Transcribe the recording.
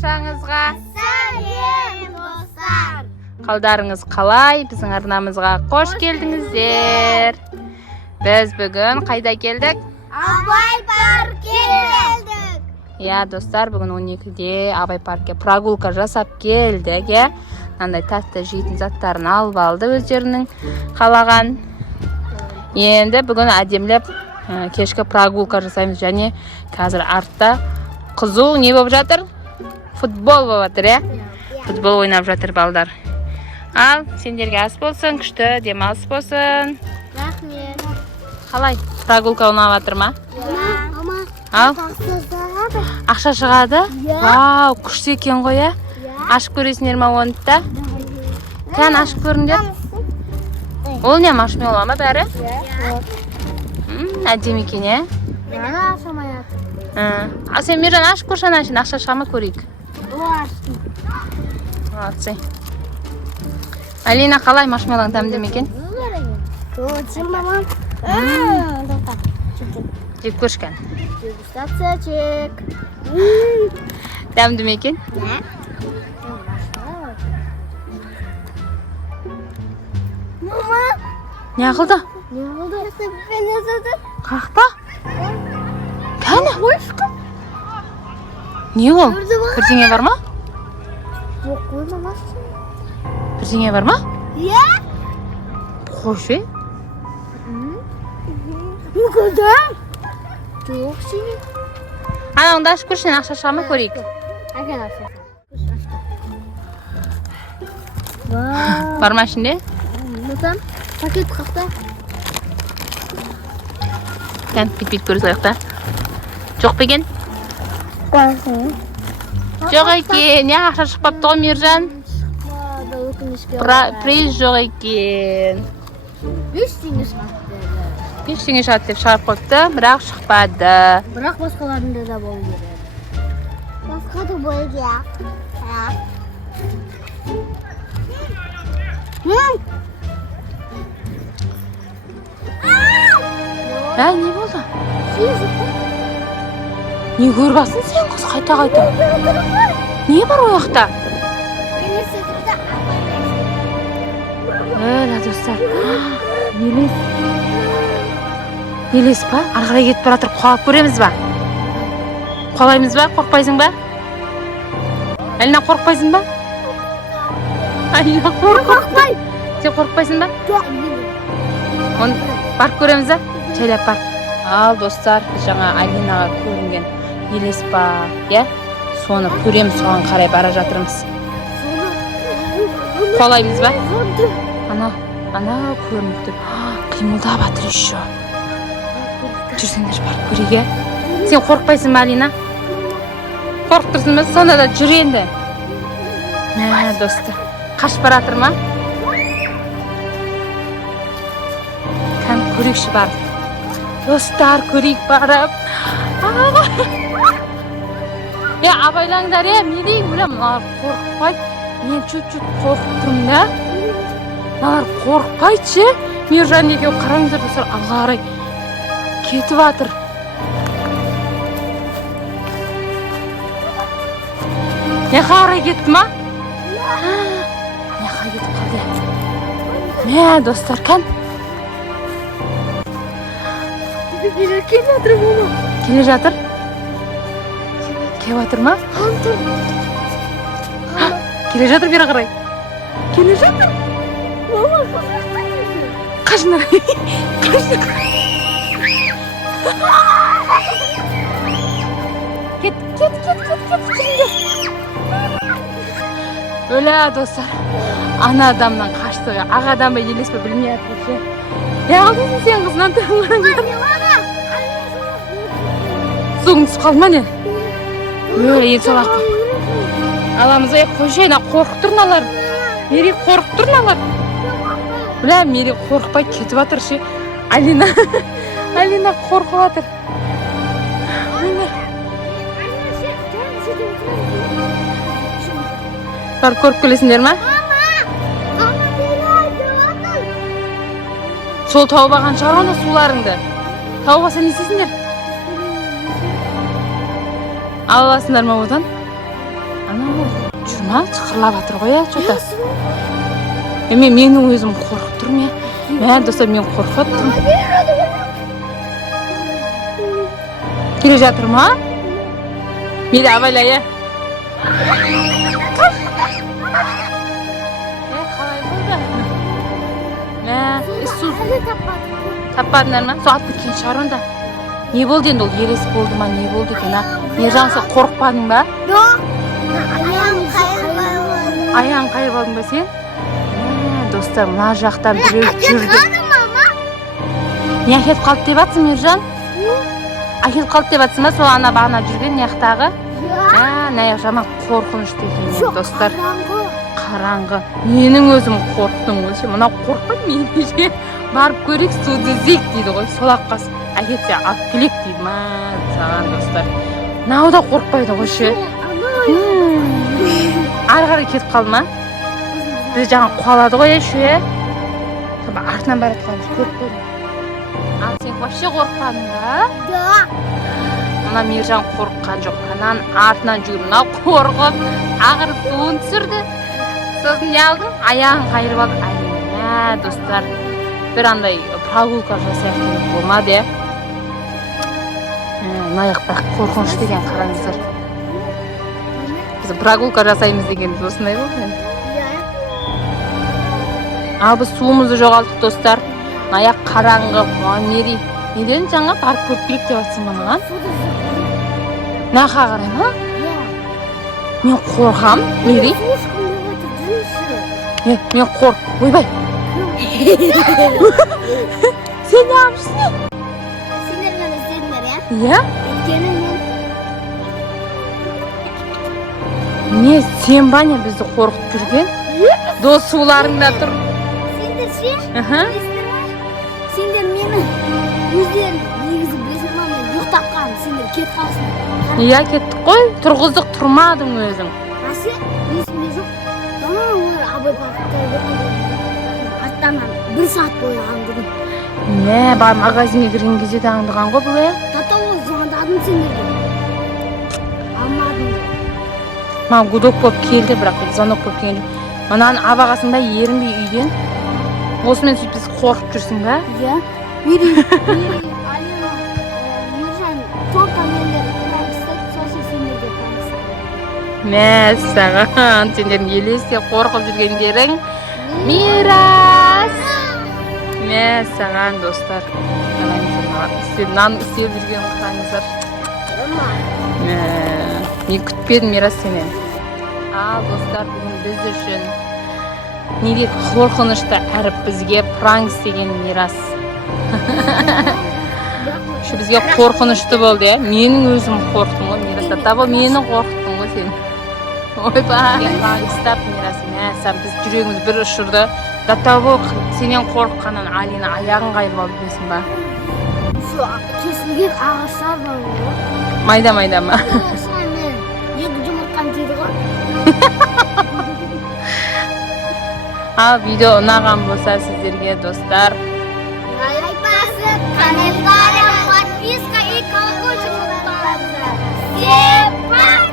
баршаңызға Сәлем достар. қалдарыңыз қалай? Біздің арнамызға қош келдіңіздер. Біз бүгін қайда келдік? Абай паркке келдік. Я, достар, бүгін 12-де Абай паркке прогулка жасап келдік, я. Мынандай тәтті жейтін заттарын алып алды өздерінің қалаған. Енді бүгін әдемілеп кешкі прогулка жасаймыз, және қазір артта қызу не болып жатыр? Футбол болып жатыр, я? Футбол ойнап жатыр балдар. Ал, сендерге ас болсын, күшті демалыс болсын. Рахмет. Қалай? Прогулка ойнап жатыр ма? Мама, Ал, ақша шығады? Иә. Вау, күшті екен ғой, я? Ашып көресіңдер ма оны да? Кән ашып көріңдер. Ол не, маршмеллоу ма бәрі? Әдемі екен, я? Бана ашамай жатыр. А сен Мержан ашып көрші анашын, ақша шыға ма көрейік? Аштым. Молодцы. Алина, қалай маршмеллоуң дәмді ме екен? Очень, мама. Жеп көршкен. Дегустация чек. Дәмді ме екен? Мама, Не қылды? не oldu? Ben özledim. Қақта? Кәні? Не ол? Бірдеңе бар ма? Yok koymamaz. Бірдеңе бар ма? Ya? Қош, е? Bu kadar. Çok şey. Анауыңды ашып көршін, ақша шыға ма көрейік? Arkadaşlar. Бар ма ішінде? Nasıl? Paket kalktı. Кән, бит-бит көріп сояқта. Жоқ па екен? Kalsın. Жоқ екен. Не ақша шықпапты ғой Мержан? Приз жоқ екен. Ештеңе шығады. Ештеңе шығады деп шығарып қойыпты, бірақ шықпады. Бірақ басқаларында да болу керек. Басқа да болу керек. Не болды? Не көріп алсың сен қыз қайта-қайта? Не бар ояқта? Достар. Елес. Елес па? Арғарай кетіп баратыр, қуалап көреміз ба? Қуалаймыз ба? Қорқпайсың ба? Алина, қорқпайсың ба? Алина, қорқпай. Сен қорқпайсың ба? Оны барып көреміз ба? Жайлап бар. Ал, достар, біз жаңа Алинаға көрінген елес па, я? Соны көреміз, соған қарай бара жатырмыз. Қуалаймыз ба? Ана көрініп тұр. Қимылдап жатыр еще. Жүрсеңдер барып көрейік. Сен қорқпайсың ба, Алина? Қорқып тұрсың ба? Сонда да жүр енді. Достар, қашып бара жатыр ма? Кән көрейікші барып. Достар, көрейік барып. Абайлаңдар, не дейін, мыналар қорқпай. Мен чуть-чуть қорқып тұрмын, да? Мыналар қорқпайшы. Мержан екеуі қараңыздар, достар, алға қарай кетіп жатыр. Не қарай кетті ма? Не қарай кетіп қалды? Достар, кән? Келе жатыр, мама. Келе жатыр? Келе жатыр ма? Келе жатыр бері қарай. Келе жатыр? Мама, Қашынар. Кет. Өлә, достар. Ана адамнан қашты. Аға адам ба, елес ба, білмей атыр. Қалдың сен қызынан тұрман. Суың түсіп қалды ма не? Ел солақ. Аламыз ай, қойшайна қорқып тұрналар. Мери қорқып тұрналар. Біля, Мери қорқпай кетіп атыр ше. Алина қорқып атыр. Бар көріп келесіңдер ма? Сол тауып алған шығар оны суларыңды. Тауып алса не істейсіңдер? Аласыңдар ма одан? Ана жүрма чықырлап жатыр ғой я что-то. Менің өзім қорқып тұрмын я. Мә достар, мен қорқып тұрмын. Келе жатыр ма? Мейлі абайла я. Қалай болды? Мә, су таппадыңдар ма? Су алып кеткен шығар онда. Не болды енді ол елес болды ма? Не болды екен? Мержан, сен қорықпадың ба? Жоқ. Аяғым қайырып алдың ба сен? Достар, мына жақтан біреу жүрді. Не әкетіп қалды деп жатсың, Мержан? Әкетіп қалды деп жатсың ба? Сол ана бағана жүрген яқтағы? Наяқ жаман қорқынышты екен, достар. Қараңғы. Менің өзім қорықтым ғой. Мына қорқып менде барып көрейік, суды іздейік дейді ғой. Сол аққас әкетсе алып келек дейді. Саған достар. Мынау да қорықпайды ғой ше. Ары қарай кетіп қалды ма? Біз жаңа қуалады ғой ше. Артынан бара жатқанымыз көріп көрдім. Ал сен вообще қорықпадың ба? Жоқ. Мына Мержан қорыққан жоқ. Анан артынан жүгіріп, мынау қорқып, ақыры суын түсірді. Сосын не алдың? Аяғын қайырып алдың. Достар, бір андай прогулка жасайық деп болмады я. Мына аяқ бірақ қорқыныш деген қараңыздар. Біз прогулка жасаймыз деген осындай болды енді. Ал біз суымызды жоғалттық достар. Мына аяқ қараңғы. Мери, неден жаңа барып көріп келейік деп жатсың ба маған? Нақа қарай ма? Мен қорқам, Мери. Мен қорқ. Ойбай. Сен не yapmışsın? Сендер мені іздедіңдер, я? Иә? Өйткені Не, сен ба не бізді қорқып жүрген? Дос суларыңда тұр. Сендер ше? Сендер мені өздерін негізі білесің ма, мен ұйықтап қалдым, сендер кетіп қалсың. Иә, кеттік қой, тұрғыздық, тұрмадың өзің. Әсе, есімде жоқ. Олар абай паркта аттанан 1 сағат бойы аңдыдым. Не, бар магазинге кірген кезде де аңдыған ғой бұл я? Татауы звондадым сендерге. Алмадым. Маған гудок болып келді, бірақ звонок болып келді. Мынаны абағасың ба, ерінбей үйден? Осымен сөйтіп біз қорқып жүрсің ба? Иә. Мері, Алина, Мержан, тоқта мендер праңғыстайды, сосын сендерге праңғыстайды. Мәссаған, сендердің елесте қорқып жүргендерің мирас. Мәссаған, достар. Нан істеп жүрген қараңыздар. Не күтпедім мирас сенен. Ал достар, бүгін біз үшін не дейді, қорқынышты әріп бізге пранк істеген мирас. Şu бізге қорқынышты болды я. Менің өзім қорқтым ғой мирас. Табы мені қорқыттың ғой сен. Ойбай. Пранкстап мирас. Мәссаған, біз жүрегіміз бір ұшырды. Датабы сенен қорыққаннан Алина аяғын қайырып алды дейсің ба? Кесілген ағаштар бар ғой. Майда ма? Мен екі жұмыртқам тиді ғой. Ал видео ұнаған болса сіздерге достар, Лайк басып, комментарий, подписка и колокольчик. Всем пока!